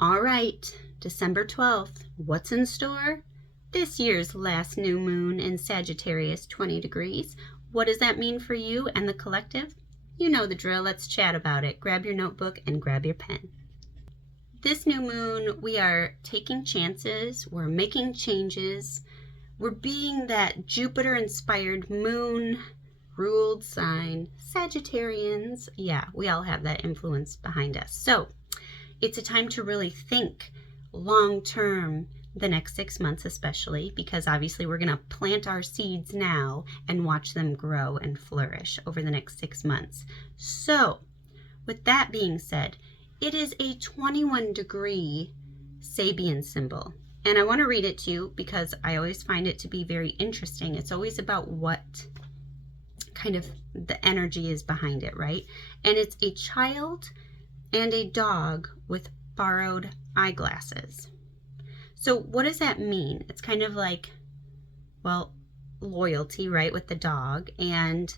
All right, December 12th, what's in store? This year's last new moon in Sagittarius, 20 degrees. What does that mean for you and the collective? You know the drill. Let's chat about it. Grab your notebook and grab your pen. This new moon, we are taking chances. We're making changes. We're being that Jupiter-inspired moon-ruled sign. Sagittarians, yeah, we all have that influence behind us. So it's a time to really think long-term, the next 6 months especially, because obviously we're going to plant our seeds now and watch them grow and flourish over the next 6 months. So with that being said, it is a 21-degree Sabian symbol. And I want to read it to you because I always find it to be very interesting. It's always about what kind of the energy is behind it, right? And it's a child and a dog with borrowed eyeglasses. So what does that mean? It's kind of like, well, loyalty, right, with the dog, and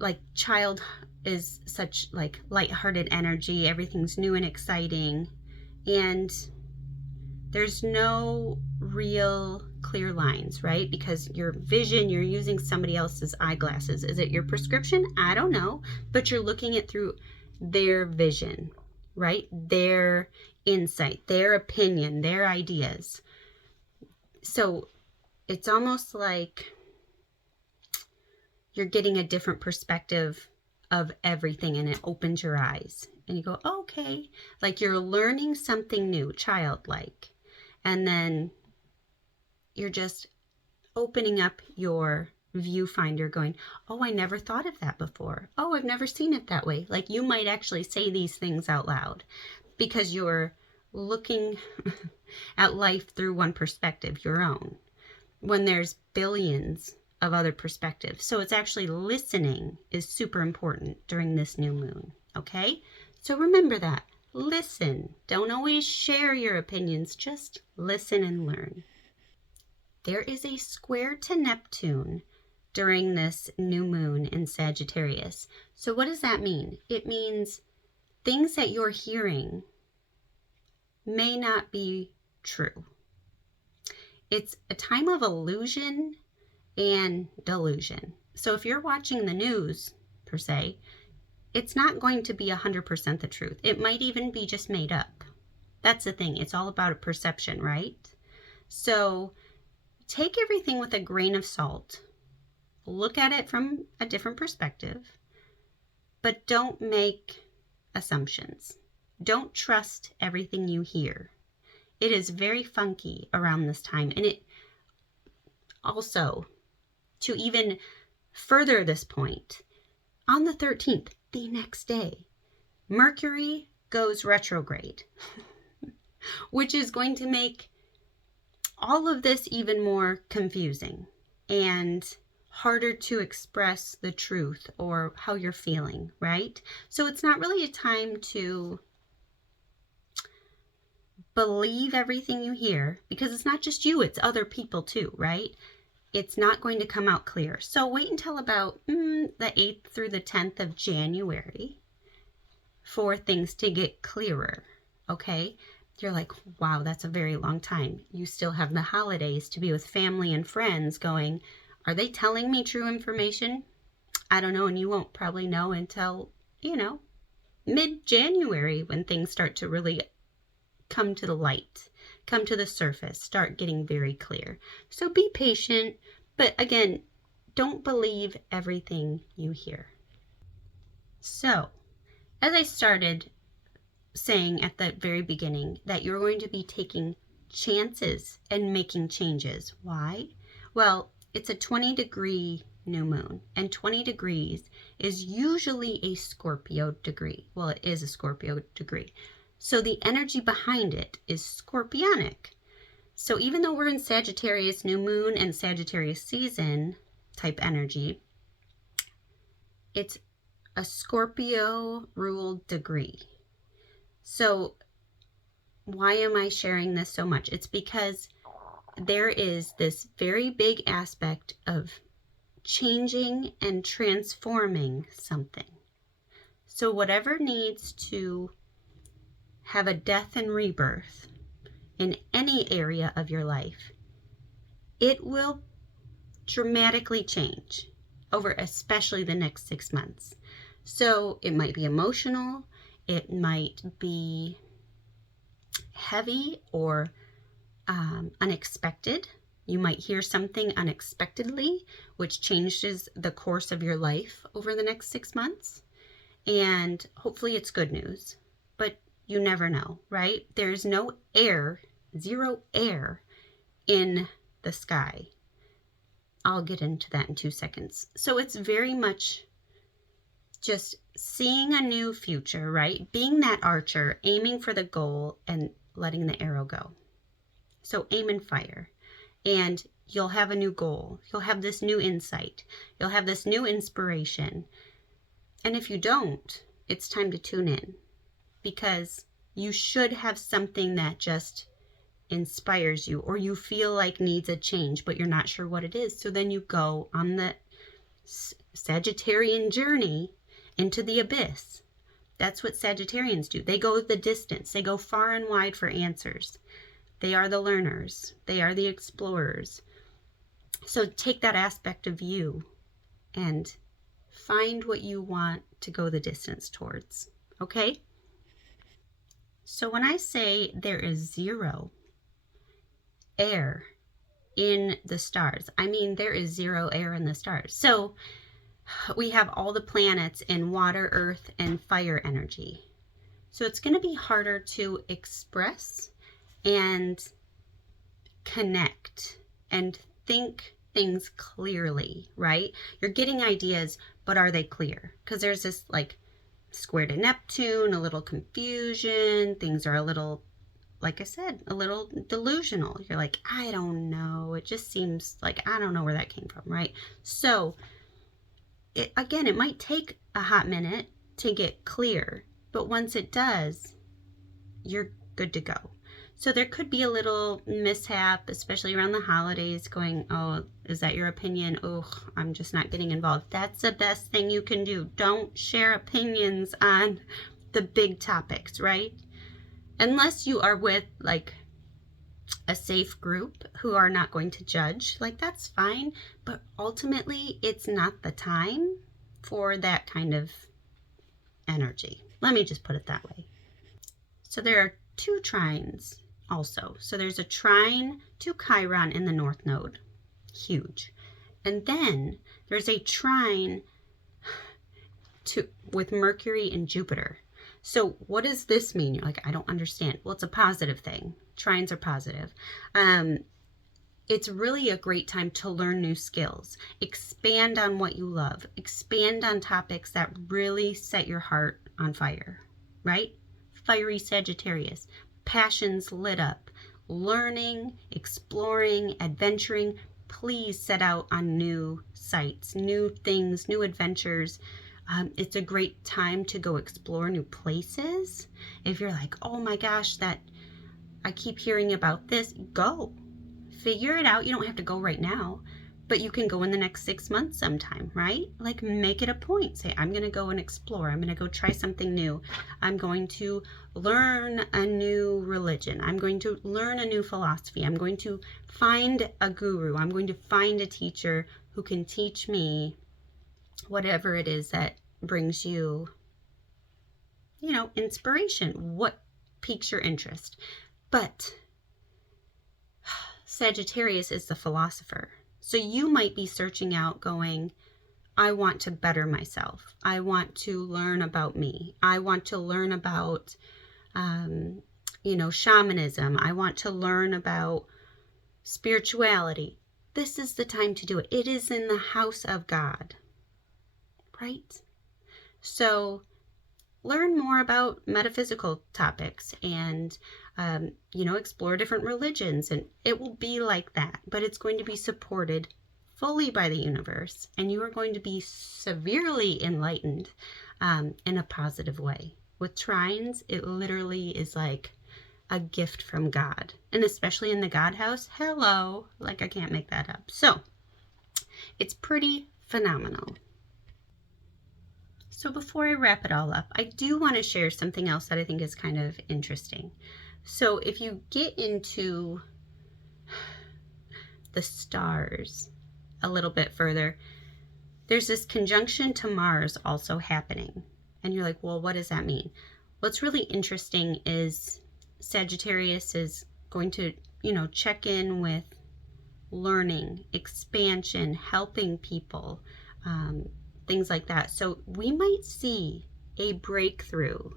like child is such like lighthearted energy, everything's new and exciting, and there's no real clear lines, right? Because your vision, you're using somebody else's eyeglasses. Is it your prescription? I don't know, but you're looking at through their vision, right? Their insight, their opinion, their ideas. So it's almost like you're getting a different perspective of everything, and it opens your eyes and you go, okay, like you're learning something new, childlike. And then you're just opening up your viewfinder going, oh, I never thought of that before. Oh, I've never seen it that way. Like you might actually say these things out loud because you're looking at life through one perspective, your own, when there's billions of other perspectives. So it's actually listening is super important during this new moon. Okay? So remember that. Listen. Don't always share your opinions. Just listen and learn. There is a square to Neptune during this new moon in Sagittarius. So what does that mean? It means things that you're hearing may not be true. It's a time of illusion and delusion. So if you're watching the news, per se, it's not going to be 100% the truth. It might even be just made up. That's the thing. It's all about a perception, right? So take everything with a grain of salt. Look at it from a different perspective, but don't make assumptions. Don't trust everything you hear. It is very funky around this time. And it also, to even further this point, on the 13th, the next day, Mercury goes retrograde, which is going to make all of this even more confusing and harder to express the truth or how you're feeling, right? So it's not really a time to believe everything you hear, because it's not just you, it's other people too, right? It's not going to come out clear. So wait until about the 8th through the 10th of January for things to get clearer, okay? You're like, wow, that's a very long time. You still have the holidays to be with family and friends going, are they telling me true information? I don't know, and you won't probably know until, mid-January when things start to really come to the light, come to the surface, start getting very clear. So be patient, but again, don't believe everything you hear. So, as I started saying at the very beginning, that you're going to be taking chances and making changes. Why? Well, it's a 20-degree new moon, and 20 degrees is usually a Scorpio degree. Well, it is a Scorpio degree. So the energy behind it is scorpionic. So even though we're in Sagittarius new moon and Sagittarius season type energy, it's a Scorpio ruled degree. So why am I sharing this so much? It's because there is this very big aspect of changing and transforming something. So whatever needs to have a death and rebirth in any area of your life, it will dramatically change over especially the next 6 months. So it might be emotional, it might be heavy or unexpected. You might hear something unexpectedly, which changes the course of your life over the next 6 months. And hopefully it's good news, but you never know, right? There's no air, zero air in the sky. I'll get into that in 2 seconds. So it's very much just seeing a new future, right? Being that archer, aiming for the goal and letting the arrow go. So aim and fire. And you'll have a new goal. You'll have this new insight. You'll have this new inspiration. And if you don't, it's time to tune in, because you should have something that just inspires you, or you feel like needs a change, but you're not sure what it is. So then you go on the Sagittarian journey into the abyss. That's what Sagittarians do. They go the distance. They go far and wide for answers. They are the learners. They are the explorers. So take that aspect of you and find what you want to go the distance towards. Okay? So when I say there is zero air in the stars, I mean there is zero air in the stars. So we have all the planets in water, earth, and fire energy. So it's going to be harder to express and connect and think things clearly, right? You're getting ideas, but are they clear? Because there's this like square to Neptune, a little confusion. Things are a little, like I said, a little delusional. You're like, I don't know. It just seems like I don't know where that came from, right? So it might take a hot minute to get clear, but once it does, you're good to go. So there could be a little mishap, especially around the holidays, going, oh, is that your opinion? Oh, I'm just not getting involved. That's the best thing you can do. Don't share opinions on the big topics, right? Unless you are with like a safe group who are not going to judge, like that's fine. But ultimately, it's not the time for that kind of energy. Let me just put it that way. So there are 2 trines also. So there's a trine to Chiron in the North Node. Huge. And then there's a trine with Mercury and Jupiter. So what does this mean? You're like, I don't understand. Well, it's a positive thing. Trines are positive. It's really a great time to learn new skills. Expand on what you love. Expand on topics that really set your heart on fire, right? Fiery Sagittarius. Passions lit up. Learning, exploring, adventuring. Please set out on new sites, new things, new adventures. It's a great time to go explore new places. If you're like, oh my gosh, that I keep hearing about this, go. Figure it out. You don't have to go right now, but you can go in the next 6 months sometime, right? Like make it a point. Say, I'm going to go and explore. I'm going to go try something new. I'm going to learn a new religion. I'm going to learn a new philosophy. I'm going to find a guru. I'm going to find a teacher who can teach me whatever it is that brings you, inspiration. What piques your interest? But Sagittarius is the philosopher. So you might be searching out going, I want to better myself. I want to learn about me. I want to learn about, shamanism. I want to learn about spirituality. This is the time to do it. It is in the house of God, right? So learn more about metaphysical topics and, explore different religions, and it will be like that, but it's going to be supported fully by the universe, and you are going to be severely enlightened in a positive way. With trines, it literally is like a gift from God, and especially in the God house, hello, like I can't make that up. So it's pretty phenomenal. So before I wrap it all up, I do want to share something else that I think is kind of interesting. So if you get into the stars a little bit further, there's this conjunction to Mars also happening. And you're like, well, what does that mean? What's really interesting is Sagittarius is going to, check in with learning, expansion, helping people, things like that. So we might see a breakthrough.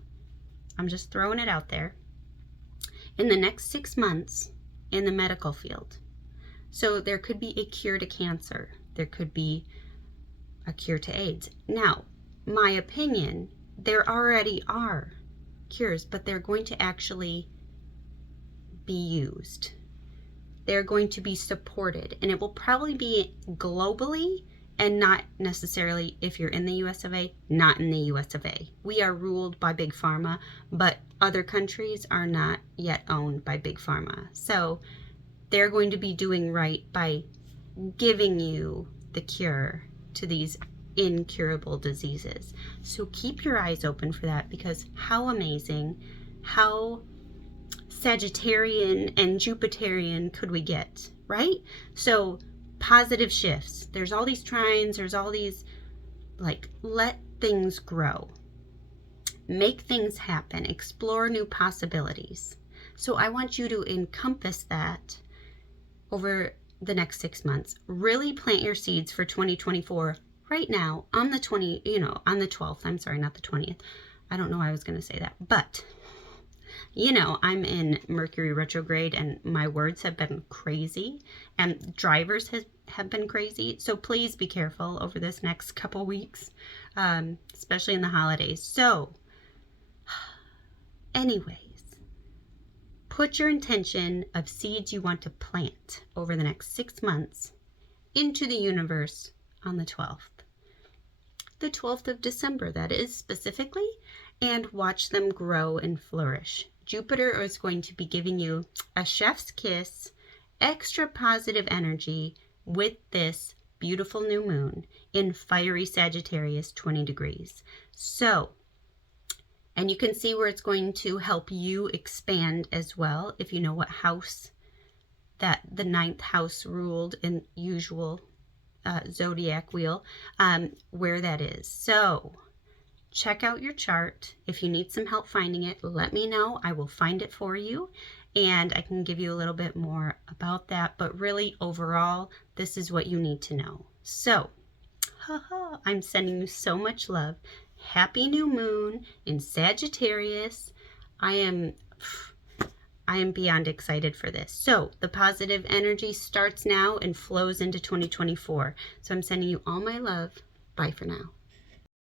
I'm just throwing it out there in the next 6 months in the medical field. So there could be a cure to cancer. There could be a cure to AIDS. Now, my opinion, there already are cures, but they're going to actually be used. They're going to be supported, and it will probably be globally and not necessarily, if you're in the US of A, not in the US of A. We are ruled by Big Pharma, but other countries are not yet owned by Big Pharma. So they're going to be doing right by giving you the cure to these incurable diseases. So keep your eyes open for that, because how amazing, how Sagittarian and Jupiterian could we get, right? So positive shifts. There's all these trines, there's all these, let things grow. Make things happen. Explore new possibilities. So I want you to encompass that over the next 6 months. Really plant your seeds for 2024 right now on the 12th. I'm sorry, not the 20th. I don't know why I was going to say that, but I'm in Mercury retrograde and my words have been crazy and drivers have been crazy. So please be careful over this next couple weeks, especially in the holidays. So anyways, put your intention of seeds you want to plant over the next 6 months into the universe on the 12th. The 12th of December, that is, specifically, and watch them grow and flourish. Jupiter is going to be giving you a chef's kiss, extra positive energy with this beautiful new moon in fiery Sagittarius, 20 degrees. So, and you can see where it's going to help you expand as well, if you know what house that the 9th house ruled in usual zodiac wheel, where that is. So check out your chart. If you need some help finding it, let me know. I will find it for you and I can give you a little bit more about that. But really, overall, this is what you need to know. So, I'm sending you so much love. Happy new moon in Sagittarius. I am beyond excited for this. So the positive energy starts now and flows into 2024. So I'm sending you all my love. Bye for now.